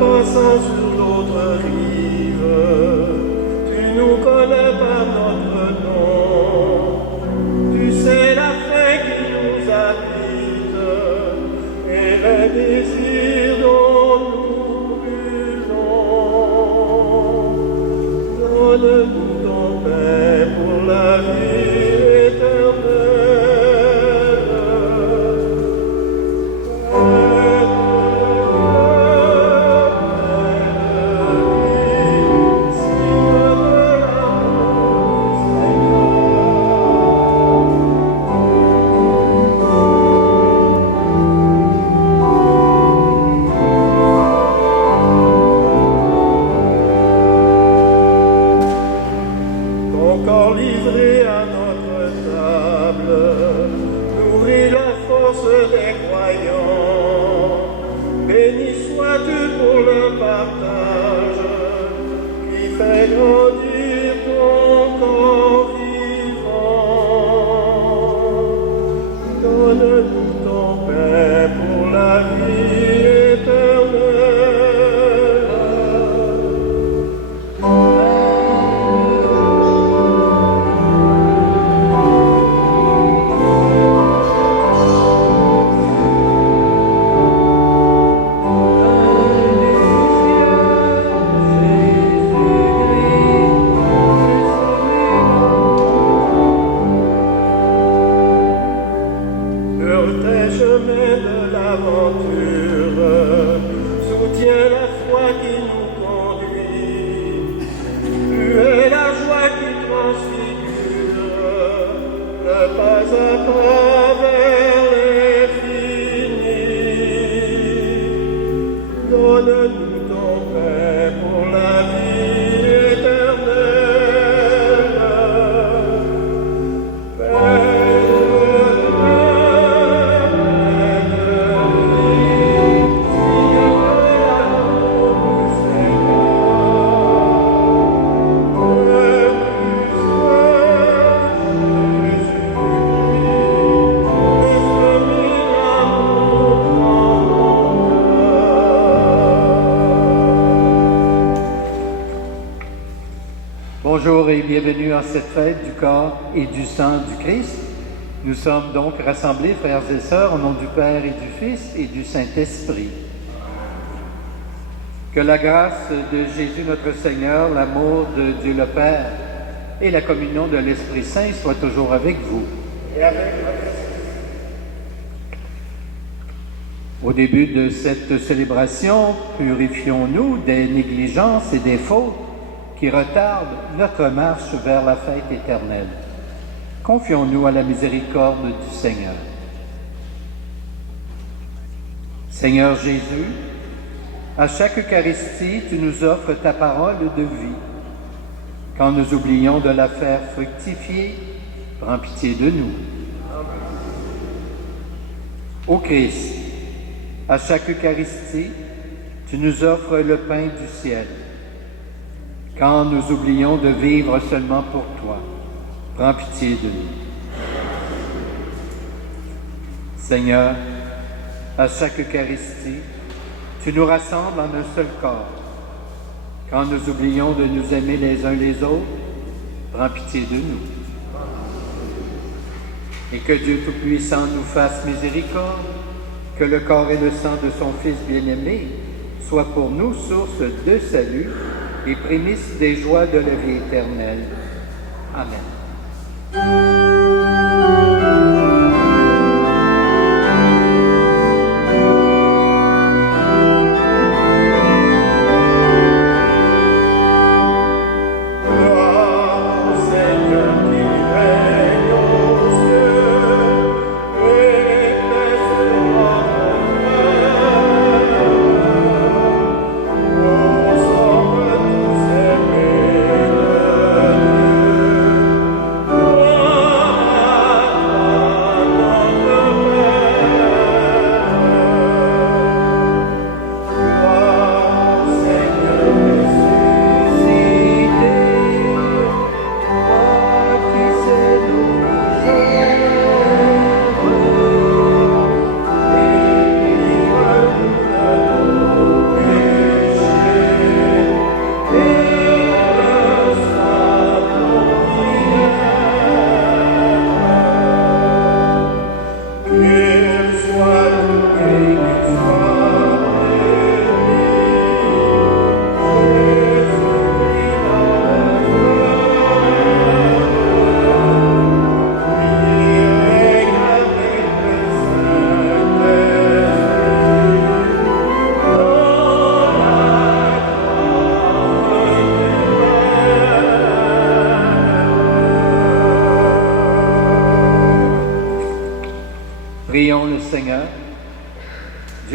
passant sur l'autre rive, tu nous connais par notre nom. Tu sais la faim qui nous habite et les désirs dont nous brûlons. Donne-nous ton pain pour la vie éternelle. Ton corps livré à notre table, nourrit la force des croyants. Béni sois-tu pour le partage qui fait grandir ton corps vivant. Donne-nous ton pain pour la vie éternelle. Sur tes chemins de l'aventure, soutiens la foi qui nous conduit. Tu es la joie qui transfigure le pas à pas vers l'infini. Donne-nous ton pain pour la vie éternelle. Bonjour et bienvenue en cette fête du corps et du sang du Christ. Nous sommes donc rassemblés, frères et sœurs, au nom du Père et du Fils et du Saint-Esprit. Que la grâce de Jésus notre Seigneur, l'amour de Dieu le Père et la communion de l'Esprit Saint soient toujours avec vous. Et avec votre Au début de cette célébration, purifions-nous des négligences et des fautes qui retardent notre marche vers la fête éternelle. Confions-nous à la miséricorde du Seigneur. Seigneur Jésus, à chaque Eucharistie, tu nous offres ta parole de vie. Quand nous oublions de la faire fructifier, prends pitié de nous. Ô Christ, à chaque Eucharistie, tu nous offres le pain du ciel. Quand nous oublions de vivre seulement pour toi, prends pitié de nous. Seigneur, à chaque Eucharistie, tu nous rassembles en un seul corps. Quand nous oublions de nous aimer les uns les autres, prends pitié de nous. Et que Dieu Tout-Puissant nous fasse miséricorde, que le corps et le sang de son Fils bien-aimé soient pour nous source de salut et prémices des joies de la vie éternelle. Amen. Oh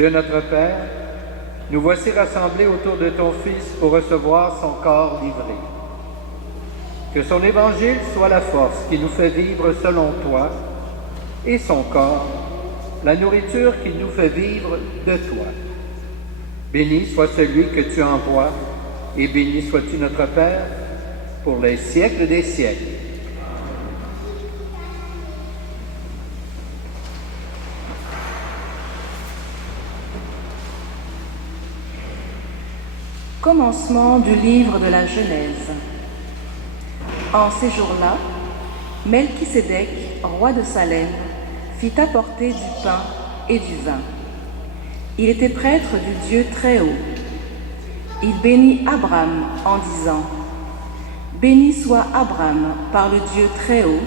Dieu notre Père, nous voici rassemblés autour de ton Fils pour recevoir son corps livré. Que son évangile soit la force qui nous fait vivre selon toi et son corps, la nourriture qui nous fait vivre de toi. Béni soit celui que tu envoies et béni sois-tu notre Père pour les siècles des siècles. Commencement du livre de la Genèse. En ces jours-là, Melchisédek, roi de Salem, fit apporter du pain et du vin. Il était prêtre du Dieu Très-Haut. Il bénit Abraham en disant : Béni soit Abraham par le Dieu Très-Haut,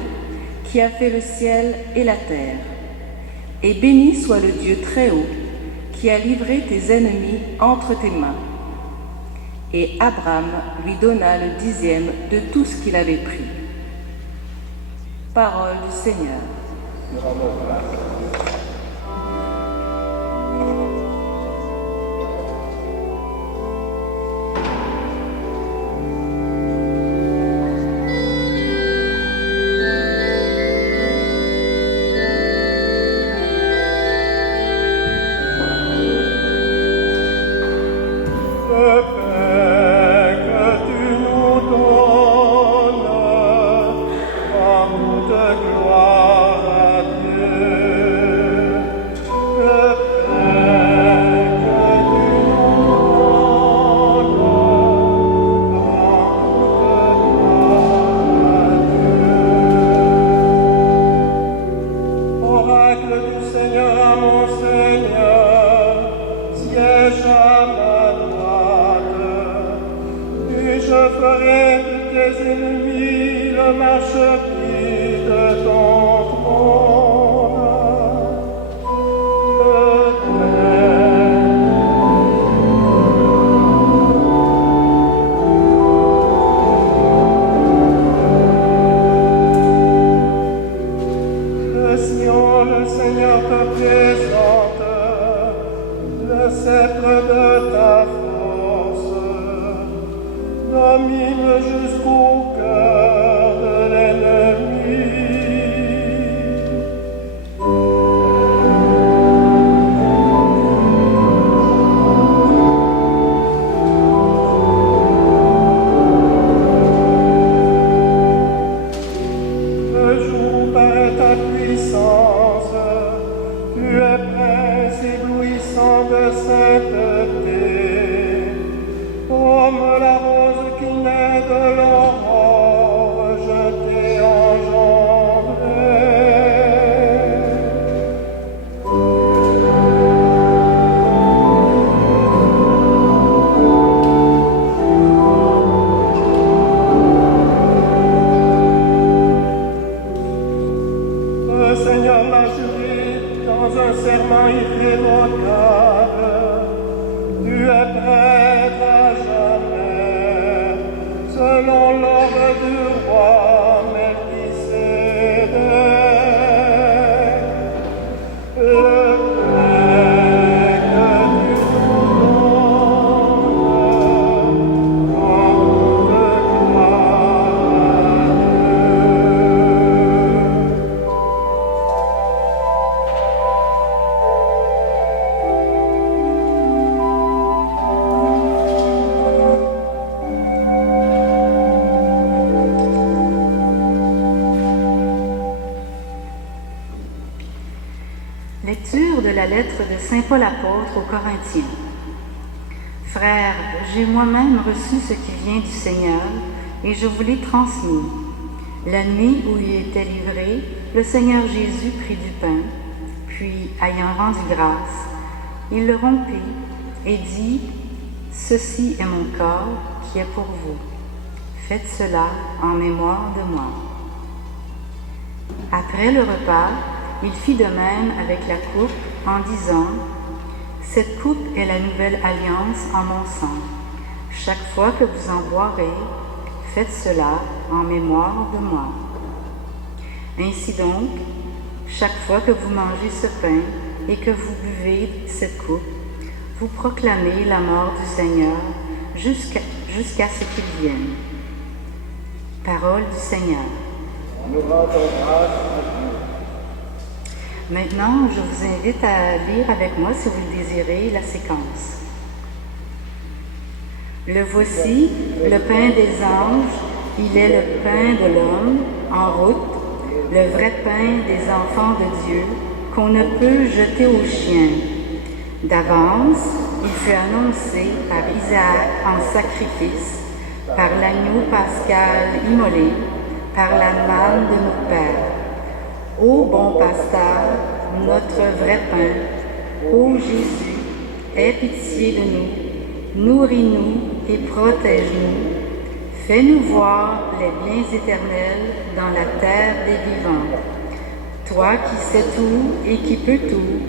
qui a fait le ciel et la terre. Et béni soit le Dieu Très-Haut, qui a livré tes ennemis entre tes mains. Et Abraham lui donna le 10e de tout ce qu'il avait pris. Parole du Seigneur. Lecture de la lettre de Saint Paul apôtre aux Corinthiens. Frères, j'ai moi-même reçu ce qui vient du Seigneur et je vous l'ai transmis. La nuit où il était livré, le Seigneur Jésus prit du pain, puis, ayant rendu grâce, il le rompit et dit : Ceci est mon corps qui est pour vous. Faites cela en mémoire de moi. Après le repas, il fit de même avec la coupe en disant : Cette coupe est la nouvelle alliance en mon sang. Chaque fois que vous en boirez, faites cela en mémoire de moi. Ainsi donc, chaque fois que vous mangez ce pain et que vous buvez cette coupe, vous proclamez la mort du Seigneur jusqu'à ce qu'il vienne. Parole du Seigneur. Nous rendons grâce à Dieu. Maintenant, je vous invite à lire avec moi, si vous le désirez, la séquence. Le voici, le pain des anges, il est le pain de l'homme, en route, le vrai pain des enfants de Dieu, qu'on ne peut jeter aux chiens. D'avance, il fut annoncé par Isaac en sacrifice, par l'agneau pascal immolé, par la manne de nos pères. Ô bon pasteur, notre vrai pain, ô Jésus, aie pitié de nous, nourris-nous et protège-nous. Fais-nous voir les biens éternels dans la terre des vivants. Toi qui sais tout et qui peux tout,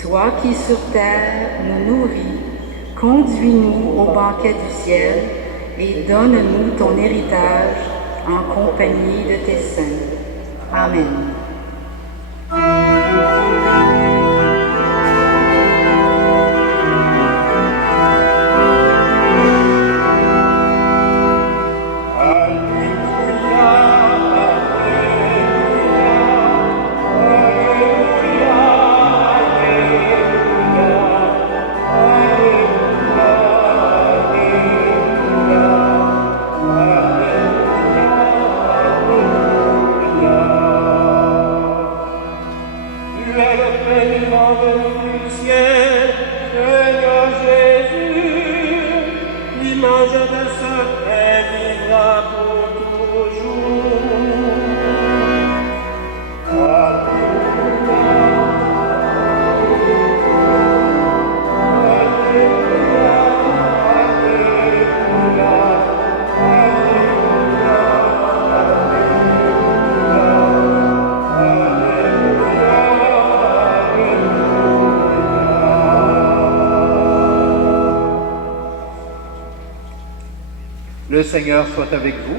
toi qui sur terre nous nourris, conduis-nous au banquet du ciel et donne-nous ton héritage en compagnie de tes saints. Amen. Le Seigneur soit avec vous.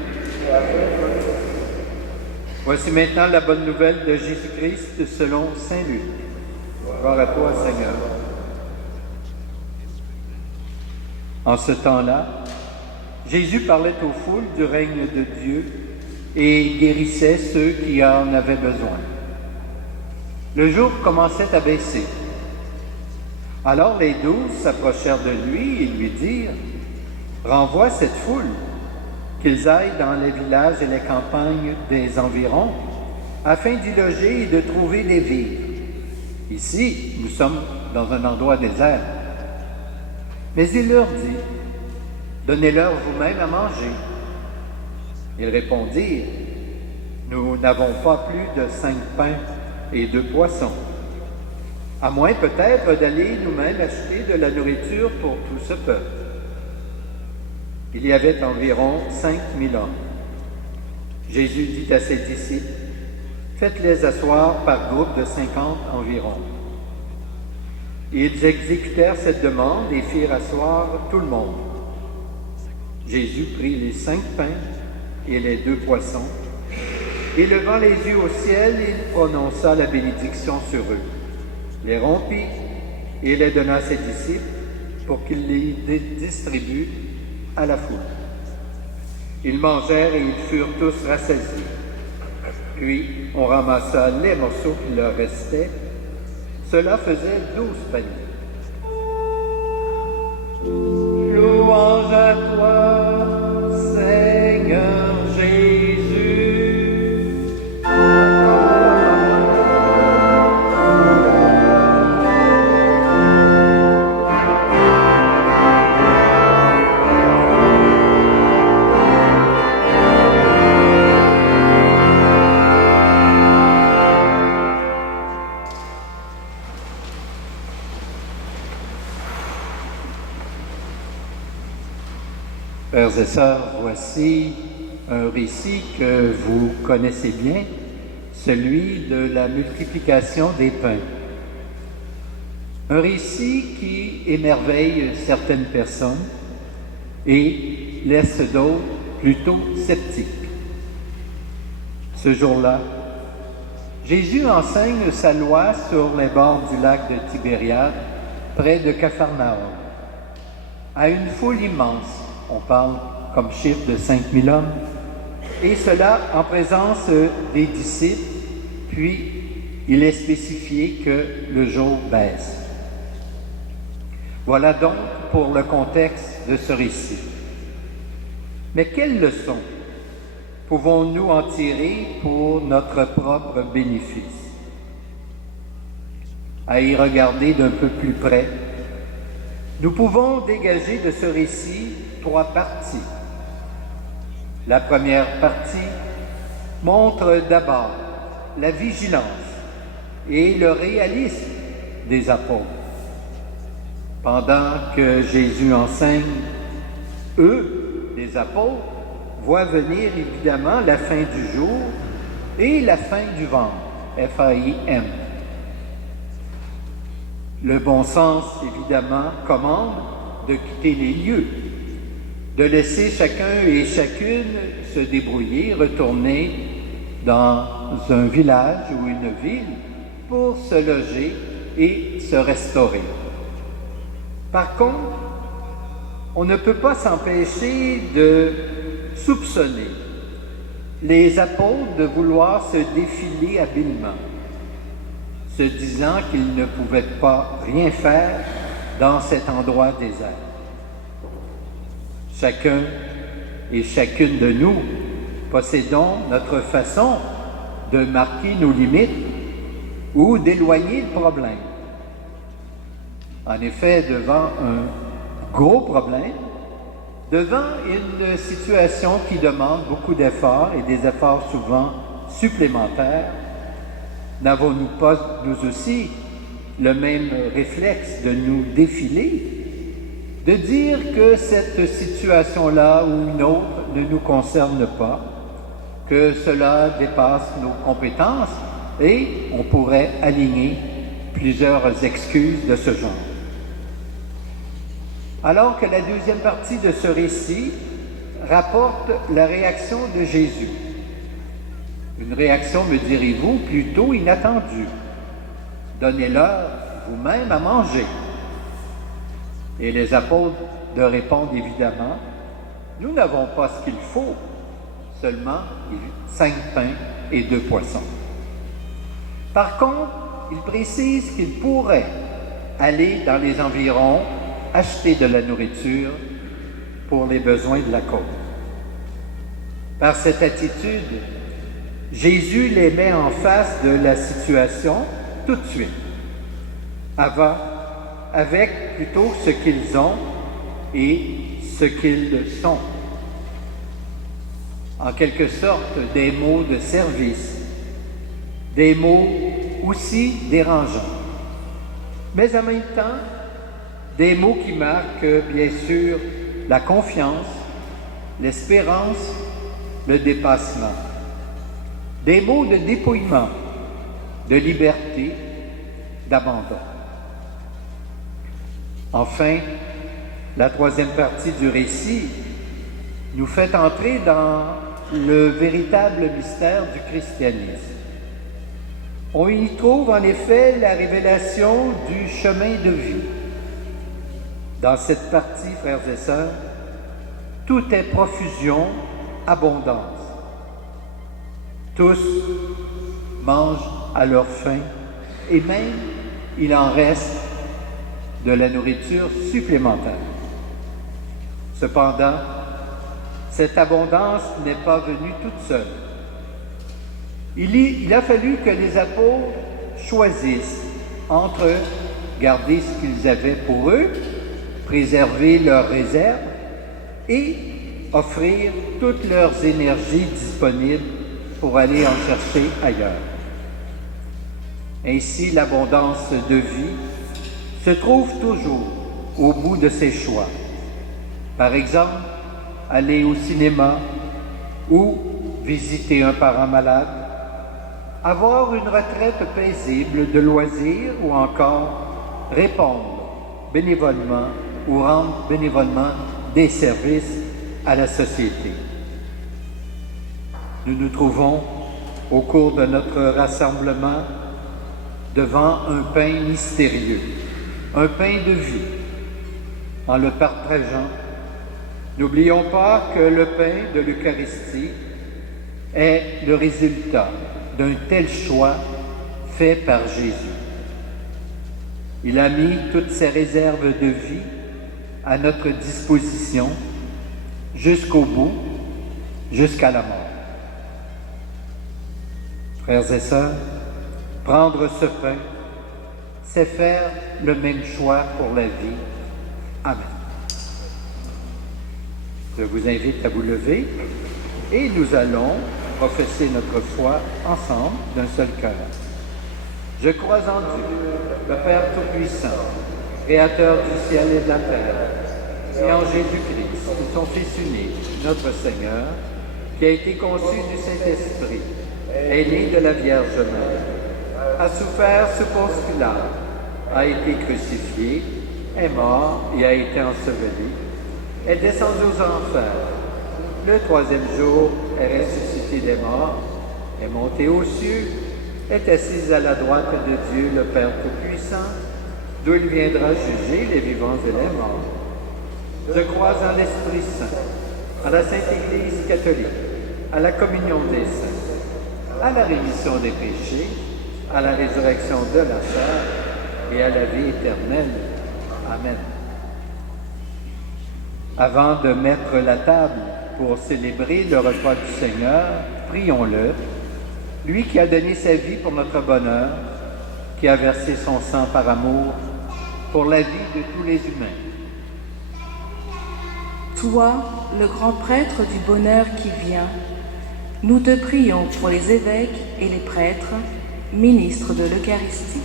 Voici maintenant la bonne nouvelle de Jésus-Christ selon saint Luc. Gloire à toi, Seigneur. En ce temps-là, Jésus parlait aux foules du règne de Dieu et guérissait ceux qui en avaient besoin. Le jour commençait à baisser. Alors les 12 s'approchèrent de lui et lui dirent: renvoie cette foule, qu'ils aillent dans les villages et les campagnes des environs, afin d'y loger et de trouver des vivres. Ici, nous sommes dans un endroit désert. Mais il leur dit: donnez-leur vous-même à manger. Ils répondirent: nous n'avons pas plus de 5 pains et 2 poissons, à moins peut-être d'aller nous-mêmes acheter de la nourriture pour tout ce peuple. Il y avait environ 5000 hommes. Jésus dit à ses disciples: faites-les asseoir par groupe de 50 environ. Ils exécutèrent cette demande et firent asseoir tout le monde. Jésus prit les 5 pains et les 2 poissons, et levant les yeux au ciel, il prononça la bénédiction sur eux, les rompit et les donna à ses disciples pour qu'ils les distribuent à la foule. Ils mangèrent et ils furent tous rassasiés. Puis on ramassa les morceaux qui leur restaient. Cela faisait 12 paniers. Louange à toi, Seigneur Jésus. Frères et sœurs, voici un récit que vous connaissez bien, celui de la multiplication des pains. Un récit qui émerveille certaines personnes et laisse d'autres plutôt sceptiques. Ce jour-là, Jésus enseigne sa loi sur les bords du lac de Tibériade, près de Capharnaüm, à une foule immense, on parle comme chiffre de 5000 hommes, et cela en présence des disciples, puis il est spécifié que le jour baisse. Voilà donc pour le contexte de ce récit. Mais quelles leçons pouvons-nous en tirer pour notre propre bénéfice? À y regarder d'un peu plus près, nous pouvons dégager de ce récit 3 parties. La première partie montre d'abord la vigilance et le réalisme des apôtres. Pendant que Jésus enseigne, eux, les apôtres, voient venir évidemment la fin du jour et la fin du vent, F-A-I-M. Le bon sens, évidemment, commande de quitter les lieux, de laisser chacun et chacune se débrouiller, retourner dans un village ou une ville pour se loger et se restaurer. Par contre, on ne peut pas s'empêcher de soupçonner les apôtres de vouloir se défiler habilement, se disant qu'ils ne pouvaient pas rien faire dans cet endroit désert. Chacun et chacune de nous possédons notre façon de marquer nos limites ou d'éloigner le problème. En effet, devant un gros problème, devant une situation qui demande beaucoup d'efforts et des efforts souvent supplémentaires, n'avons-nous pas, nous aussi, le même réflexe de nous défiler, de dire que cette situation-là ou une autre ne nous concerne pas, que cela dépasse nos compétences et on pourrait aligner plusieurs excuses de ce genre. Alors que la deuxième partie de ce récit rapporte la réaction de Jésus. Une réaction, me direz-vous, plutôt inattendue. Donnez-leur vous-même à manger. Et les apôtres de répondent évidemment, nous n'avons pas ce qu'il faut, seulement 5 pains et 2 poissons. Par contre, il précise qu'ils pourraient aller dans les environs acheter de la nourriture pour les besoins de la cause. Par cette attitude, Jésus les met en face de la situation tout de suite, avec plutôt ce qu'ils ont et ce qu'ils sont. En quelque sorte, des mots de service, des mots aussi dérangeants, mais en même temps, des mots qui marquent bien sûr la confiance, l'espérance, le dépassement. Des mots de dépouillement, de liberté, d'abandon. Enfin, la troisième partie du récit nous fait entrer dans le véritable mystère du christianisme. On y trouve en effet la révélation du chemin de vie. Dans cette partie, frères et sœurs, tout est profusion, abondance. Tous mangent à leur faim et même il en reste de la nourriture supplémentaire. Cependant, cette abondance n'est pas venue toute seule. Il a fallu que les apôtres choisissent entre garder ce qu'ils avaient pour eux, préserver leurs réserves et offrir toutes leurs énergies disponibles pour aller en chercher ailleurs. Ainsi, l'abondance de vie se trouve toujours au bout de ses choix. Par exemple, aller au cinéma ou visiter un parent malade, avoir une retraite paisible de loisirs ou encore répondre bénévolement ou rendre bénévolement des services à la société. Nous nous trouvons au cours de notre rassemblement devant un pain mystérieux, un pain de vie. En le partageant, n'oublions pas que le pain de l'Eucharistie est le résultat d'un tel choix fait par Jésus. Il a mis toutes ses réserves de vie à notre disposition jusqu'au bout, jusqu'à la mort. Frères et sœurs, prendre ce pain, c'est faire le même choix pour la vie. Amen. Je vous invite à vous lever et nous allons professer notre foi ensemble d'un seul cœur. Je crois en Dieu, le Père Tout-Puissant, Créateur du ciel et de la terre, et en Jésus-Christ, son Fils unique, notre Seigneur, qui a été conçu du Saint-Esprit, est né de la Vierge Mère, a souffert sous Ponce Pilate, a été crucifié, est mort et a été enseveli, est descendu aux enfers. Le troisième jour est ressuscité des morts, est monté aux cieux, est assis à la droite de Dieu, le Père Tout-Puissant, d'où il viendra juger les vivants et les morts. Je crois en l'Esprit Saint, à la Sainte Église catholique, à la communion des saints, à la rémission des péchés, à la résurrection de la chair et à la vie éternelle. Amen. Avant de mettre la table pour célébrer le repas du Seigneur, prions-le, lui qui a donné sa vie pour notre bonheur, qui a versé son sang par amour pour la vie de tous les humains. Toi, le grand prêtre du bonheur qui vient, nous te prions pour les évêques et les prêtres, ministres de l'Eucharistie.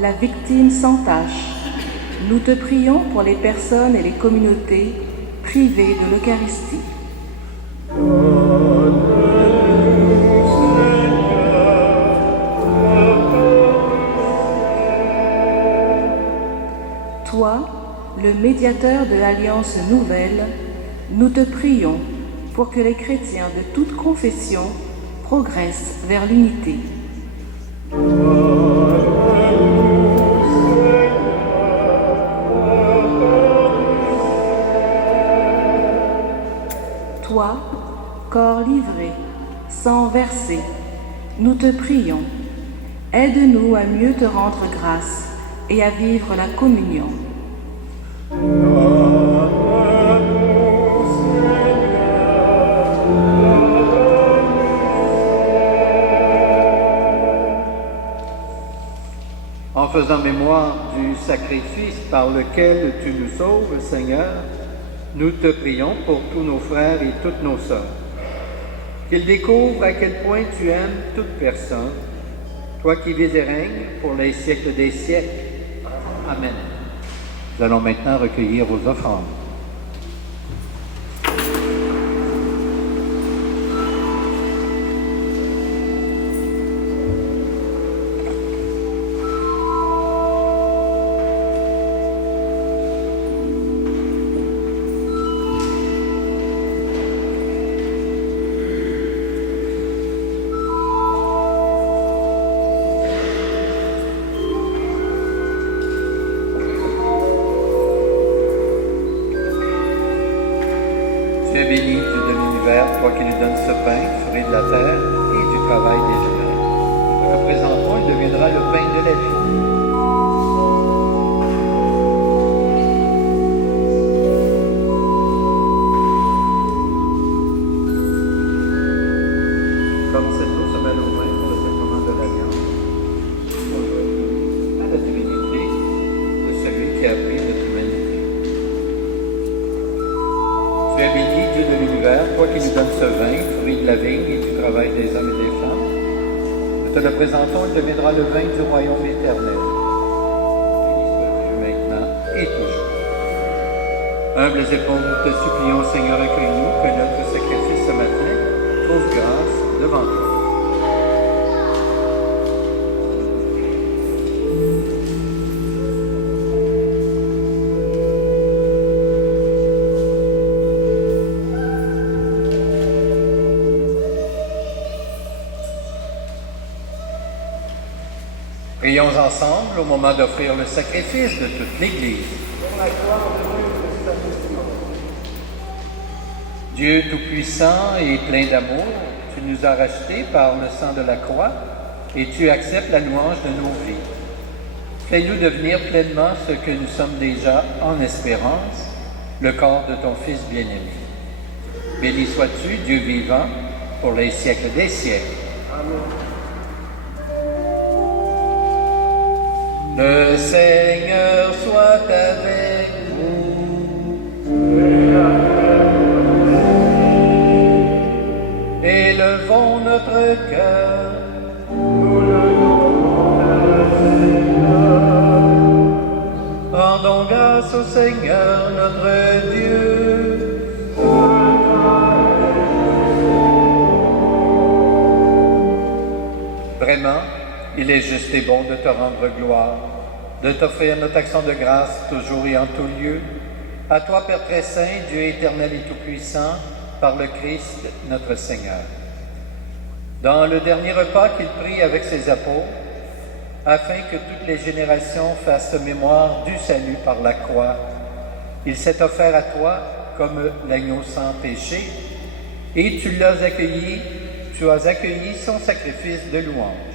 La victime sans tache, nous te prions pour les personnes et les communautés privées de l'Eucharistie. Toi, le médiateur de l'Alliance nouvelle, nous te prions pour que les chrétiens de toute confession progressent vers l'unité. Toi, corps livré, sang versé, nous te prions. Aide-nous à mieux te rendre grâce et à vivre la communion. En faisant mémoire du sacrifice par lequel tu nous sauves, Seigneur, nous te prions pour tous nos frères et toutes nos sœurs, qu'ils découvrent à quel point tu aimes toute personne, toi qui vis et règnes pour les siècles des siècles. Amen. Nous allons maintenant recueillir vos offrandes. Tu es béni, Dieu de l'univers, toi qui nous donnes ce pain, fruit de la terre et du travail des humains. Nous te représentons, il deviendra le pain de la vie. Comme cette eau se mêle au pain pour le sacrement de l'Alliance, à la divinité de celui qui a pris notre humanité. Tu es béni, Dieu de l'univers, toi qui nous donnes ce vin, fruit de la vigne et du travail des hommes et des femmes. Nous Nous te le présentons, il deviendra le vin du royaume éternel. Maintenant et toujours. Humbles et pauvres, nous te supplions, Seigneur, accueille-nous, que notre sacrifice ce matin trouve grâce devant toi. Prions ensemble au moment d'offrir le sacrifice de toute l'Église. Dieu Tout-Puissant et plein d'amour, tu nous as rachetés par le sang de la croix et tu acceptes la louange de nos vies. Fais-nous devenir pleinement ce que nous sommes déjà en espérance, le corps de ton Fils bien-aimé. Béni sois-tu, Dieu vivant, pour les siècles des siècles. Amen. Le Seigneur soit avec vous. Élevons notre cœur. Rendons grâce au Seigneur notre Dieu. Vraiment, il est juste et bon de te rendre gloire, de t'offrir notre action de grâce toujours et en tout lieu. À toi, Père très saint, Dieu éternel et tout-puissant, par le Christ, notre Seigneur. Dans le dernier repas qu'il prit avec ses apôtres, afin que toutes les générations fassent mémoire du salut par la croix, il s'est offert à toi comme l'agneau sans péché, et tu as accueilli son sacrifice de louange.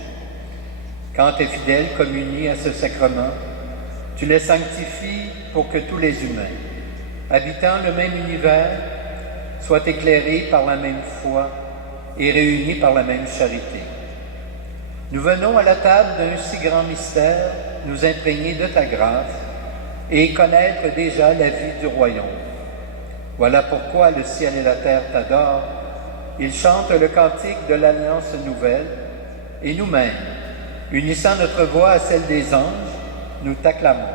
Quand tes fidèles communient à ce sacrement, tu les sanctifies pour que tous les humains, habitant le même univers, soient éclairés par la même foi et réunis par la même charité. Nous venons à la table d'un si grand mystère, nous imprégner de ta grâce et connaître déjà la vie du royaume. Voilà pourquoi le ciel et la terre t'adorent. Ils chantent le cantique de l'Alliance nouvelle et nous-mêmes, unissant notre voix à celle des anges, nous t'acclamons.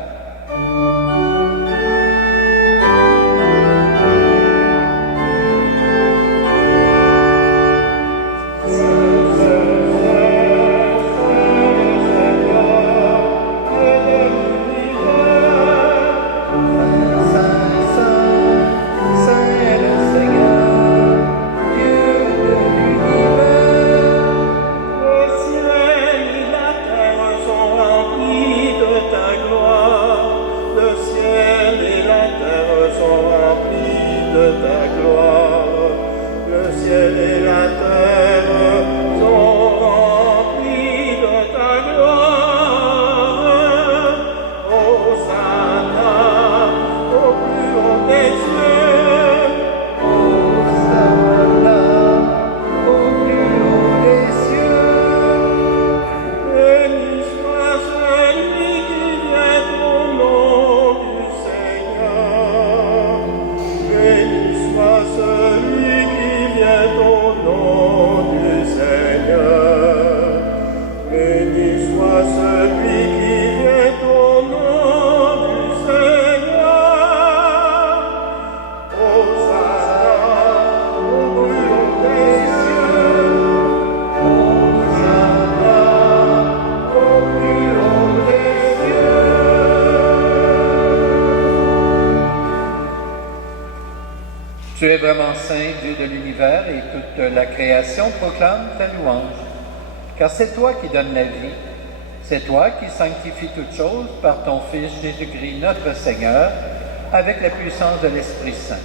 Tu es vraiment saint, Dieu de l'univers, et toute la création proclame ta louange. Car c'est toi qui donnes la vie, c'est toi qui sanctifies toutes choses par ton Fils Jésus-Christ, notre Seigneur, avec la puissance de l'Esprit Saint.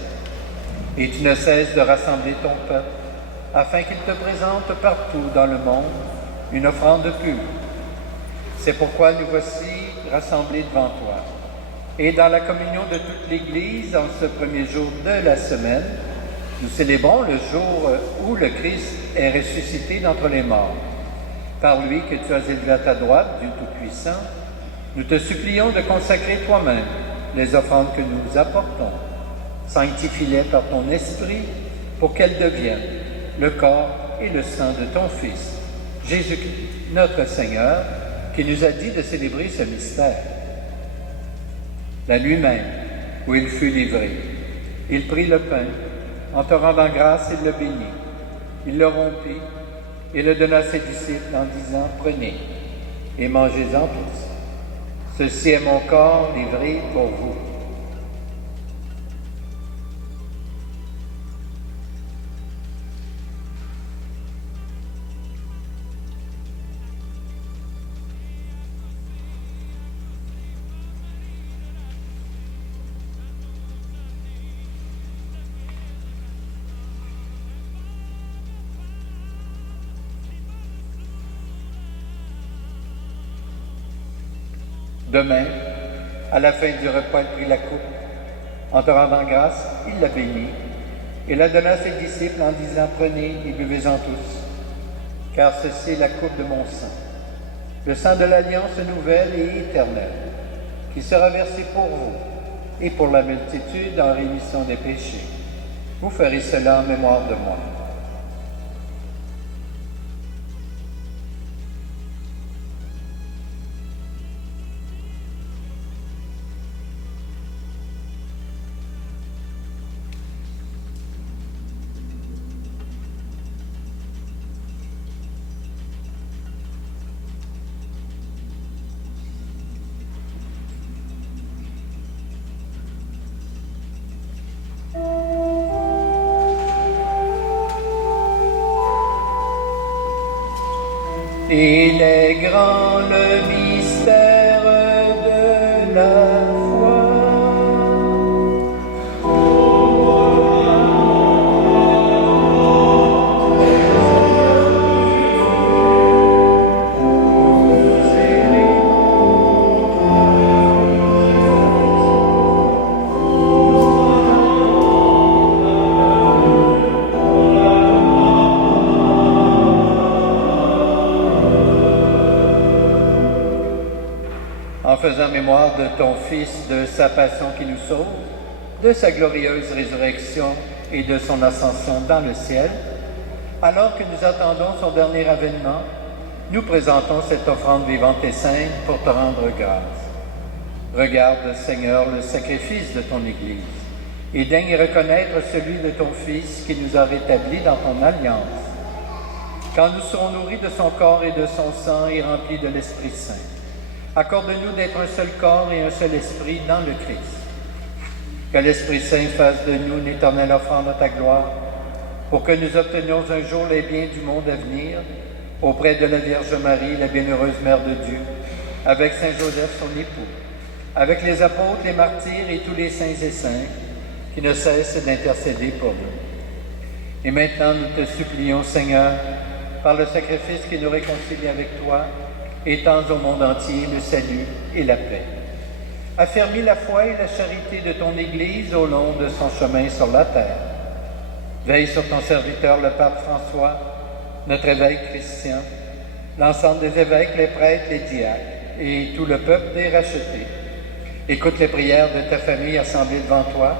Et tu ne cesses de rassembler ton peuple, afin qu'il te présente partout dans le monde une offrande pure. C'est pourquoi nous voici rassemblés devant toi. Et dans la communion de toute l'Église, en ce premier jour de la semaine, nous célébrons le jour où le Christ est ressuscité d'entre les morts. Par lui que tu as élevé à ta droite, Dieu Tout-Puissant, nous te supplions de consacrer toi-même les offrandes que nous apportons. Sanctifie-les par ton Esprit pour qu'elles deviennent le corps et le sang de ton Fils, Jésus-Christ, notre Seigneur, qui nous a dit de célébrer ce mystère. La nuit même, où il fut livré, il prit le pain, en te rendant grâce, il le bénit. Il le rompit et le donna à ses disciples en disant, « Prenez et mangez-en tous. Ceci est mon corps livré pour vous. » Demain, à la fin du repas, il prit la coupe. En te rendant grâce, il la bénit et la donna à ses disciples en disant, « Prenez et buvez-en tous, car ceci est la coupe de mon sang, le sang de l'alliance nouvelle et éternelle, qui sera versé pour vous et pour la multitude en rémission des péchés. Vous ferez cela en mémoire de moi. » Il est grand le mystère de la foi. En faisant mémoire de ton Fils, de sa passion qui nous sauve, de sa glorieuse résurrection et de son ascension dans le ciel, alors que nous attendons son dernier avènement, nous présentons cette offrande vivante et sainte pour te rendre grâce. Regarde, Seigneur, le sacrifice de ton Église et daigne reconnaître celui de ton Fils qui nous a rétablis dans ton alliance. Quand nous serons nourris de son corps et de son sang et remplis de l'Esprit Saint, accorde-nous d'être un seul corps et un seul esprit dans le Christ. Que l'Esprit Saint fasse de nous une éternelle offrande à ta gloire, pour que nous obtenions un jour les biens du monde à venir, auprès de la Vierge Marie, la bienheureuse Mère de Dieu, avec Saint Joseph, son époux, avec les apôtres, les martyrs et tous les saints et saintes, qui ne cessent d'intercéder pour nous. Et maintenant, nous te supplions, Seigneur, par le sacrifice qui nous réconcilie avec toi, étends au monde entier le salut et la paix. Affermis la foi et la charité de ton Église au long de son chemin sur la terre. Veille sur ton serviteur, le pape François, notre évêque Christian, l'ensemble des évêques, les prêtres, les diacres et tout le peuple des rachetés. Écoute les prières de ta famille assemblée devant toi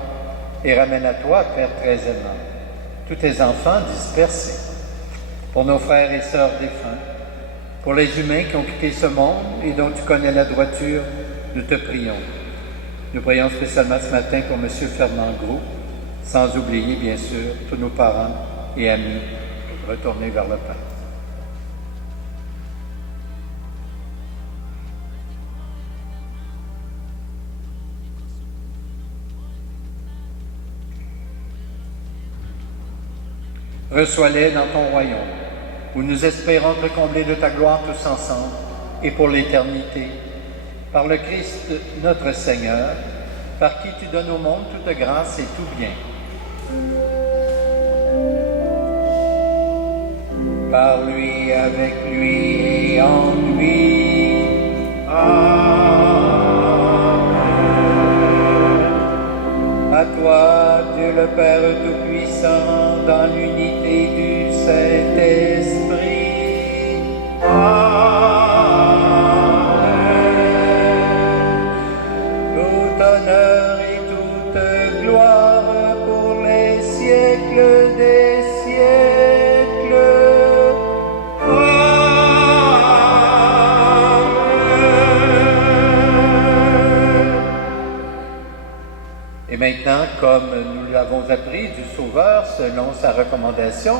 et ramène à toi, Père très aimant, tous tes enfants dispersés. Pour nos frères et sœurs défunts, pour les humains qui ont quitté ce monde et dont tu connais la droiture, nous te prions. Nous prions spécialement ce matin pour M. Fernand Gros, sans oublier bien sûr tous nos parents et amis retournés vers le Père. Reçois-les dans ton royaume, où nous espérons te combler de ta gloire tous ensemble et pour l'éternité, par le Christ notre Seigneur, par qui tu donnes au monde toute grâce et tout bien. Par lui, avec lui et en lui. Amen. À toi, Dieu le Père Tout-Puissant, dans l'unité du Saint-Esprit. Amen. Tout honneur et toute gloire pour les siècles des siècles. Amen. Maintenant, comme nous l'avons appris du Sauveur selon sa recommandation,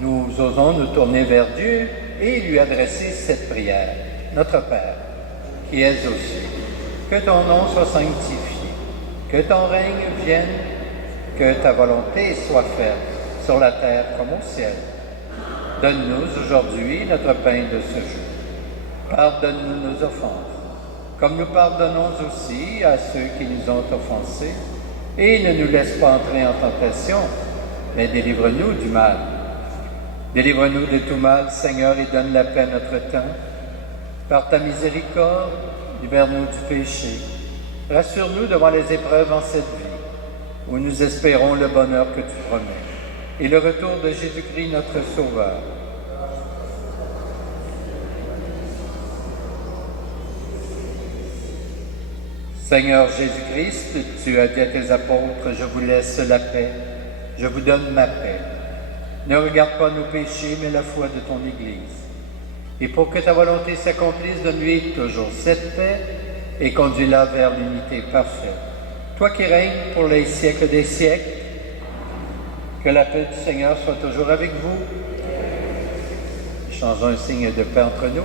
nous osons nous tourner vers Dieu et lui adresser cette prière. Notre Père, qui es aux cieux, que ton nom soit sanctifié, que ton règne vienne, que ta volonté soit faite sur la terre comme au ciel. Donne-nous aujourd'hui notre pain de ce jour. Pardonne-nous nos offenses, comme nous pardonnons aussi à ceux qui nous ont offensés, et ne nous laisse pas entrer en tentation, mais délivre-nous du mal. Délivre-nous de tout mal, Seigneur, et donne la paix à notre temps. Par ta miséricorde, libère-nous du péché. Rassure-nous devant les épreuves en cette vie, où nous espérons le bonheur que tu promets, et le retour de Jésus-Christ, notre Sauveur. Seigneur Jésus-Christ, tu as dit à tes apôtres, je vous laisse la paix, je vous donne ma paix. Ne regarde pas nos péchés, mais la foi de ton Église. Et pour que ta volonté s'accomplisse, donne-lui toujours cette paix et conduis-la vers l'unité parfaite. Toi qui règnes pour les siècles des siècles, que la paix du Seigneur soit toujours avec vous. Changeons un signe de paix entre nous.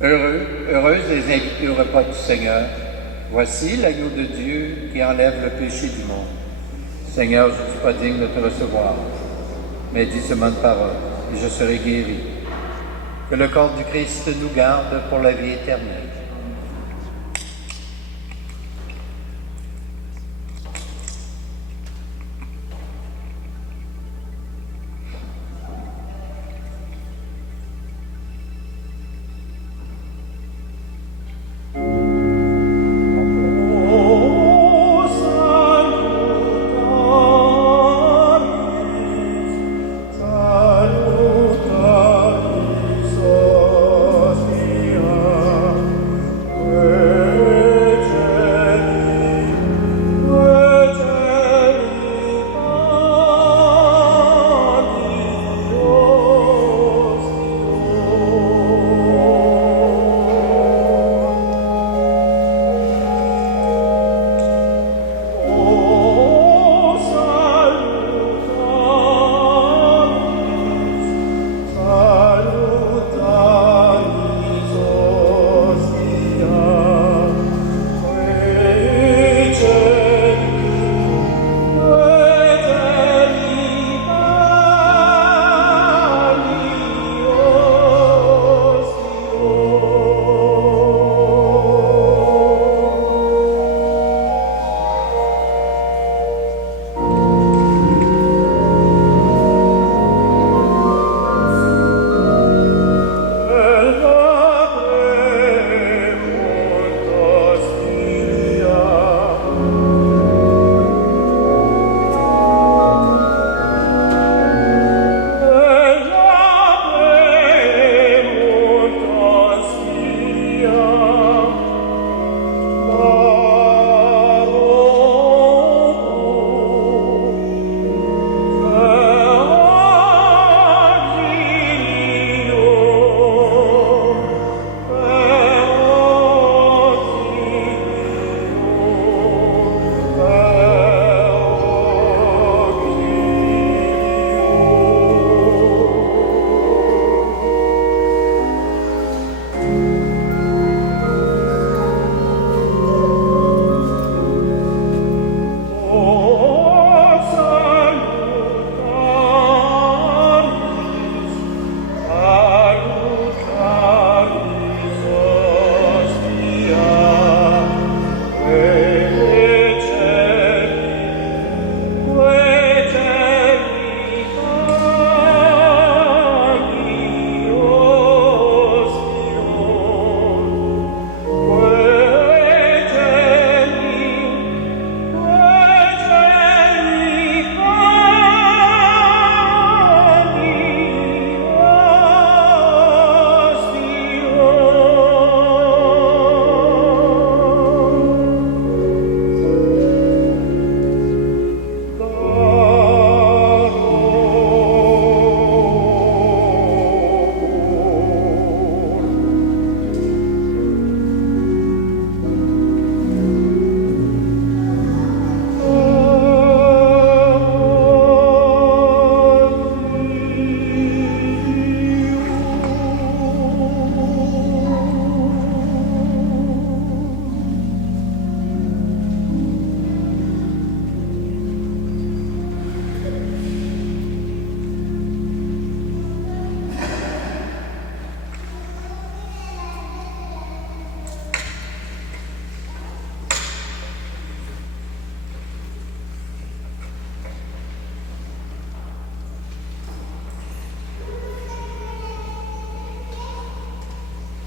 Heureuses les invités au repas du Seigneur. Voici l'agneau de Dieu qui enlève le péché du monde. Seigneur, je ne suis pas digne de te recevoir, mais dis seulement une parole, et je serai guéri. Que le corps du Christ nous garde pour la vie éternelle. Salutaris, Hostia,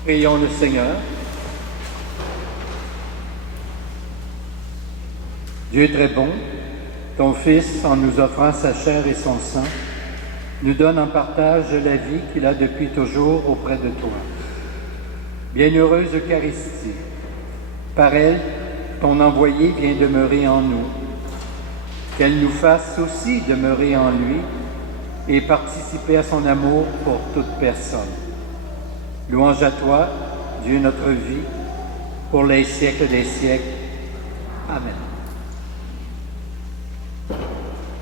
Prions le Seigneur. Dieu est très bon. Ton Fils, en nous offrant sa chair et son sang, nous donne en partage la vie qu'il a depuis toujours auprès de toi. Bienheureuse Eucharistie, par elle, ton envoyé vient demeurer en nous. Qu'elle nous fasse aussi demeurer en lui et participer à son amour pour toute personne. Louange à toi, Dieu notre vie, pour les siècles des siècles. Amen.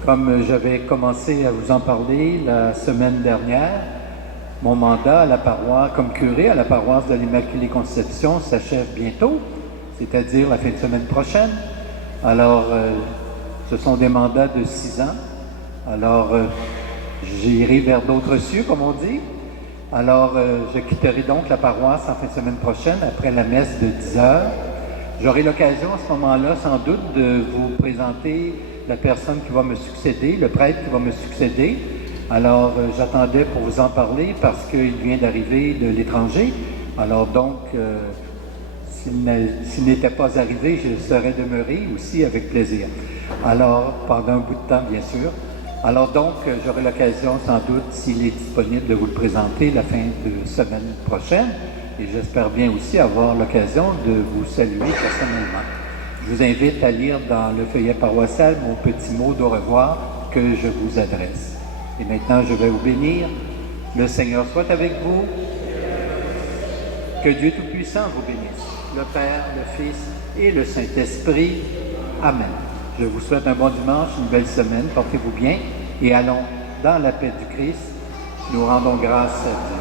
Comme j'avais commencé à vous en parler la semaine dernière, mon mandat à la paroisse, comme curé à la paroisse de l'Immaculée Conception s'achève bientôt, c'est-à-dire la fin de semaine prochaine. Alors, ce sont des mandats de 6 ans. Alors, j'irai vers d'autres cieux, comme on dit. Alors, je quitterai donc la paroisse en fin de semaine prochaine, après la messe de 10 heures. J'aurai l'occasion à ce moment-là, sans doute, de vous présenter la personne qui va me succéder, le prêtre qui va me succéder. Alors, j'attendais pour vous en parler parce qu'il vient d'arriver de l'étranger. Alors donc, s'il n'était pas arrivé, je serais demeuré aussi avec plaisir. Alors, pendant un bout de temps, bien sûr. Alors donc, j'aurai l'occasion, sans doute, s'il est disponible, de vous le présenter la fin de semaine prochaine. Et j'espère bien aussi avoir l'occasion de vous saluer personnellement. Je vous invite à lire dans le feuillet paroissial mon petit mot d'au revoir que je vous adresse. Et maintenant, je vais vous bénir. Le Seigneur soit avec vous. Que Dieu Tout-Puissant vous bénisse, le Père, le Fils et le Saint-Esprit. Amen. Je vous souhaite un bon dimanche, une belle semaine. Portez-vous bien et allons dans la paix du Christ. Nous rendons grâce à Dieu.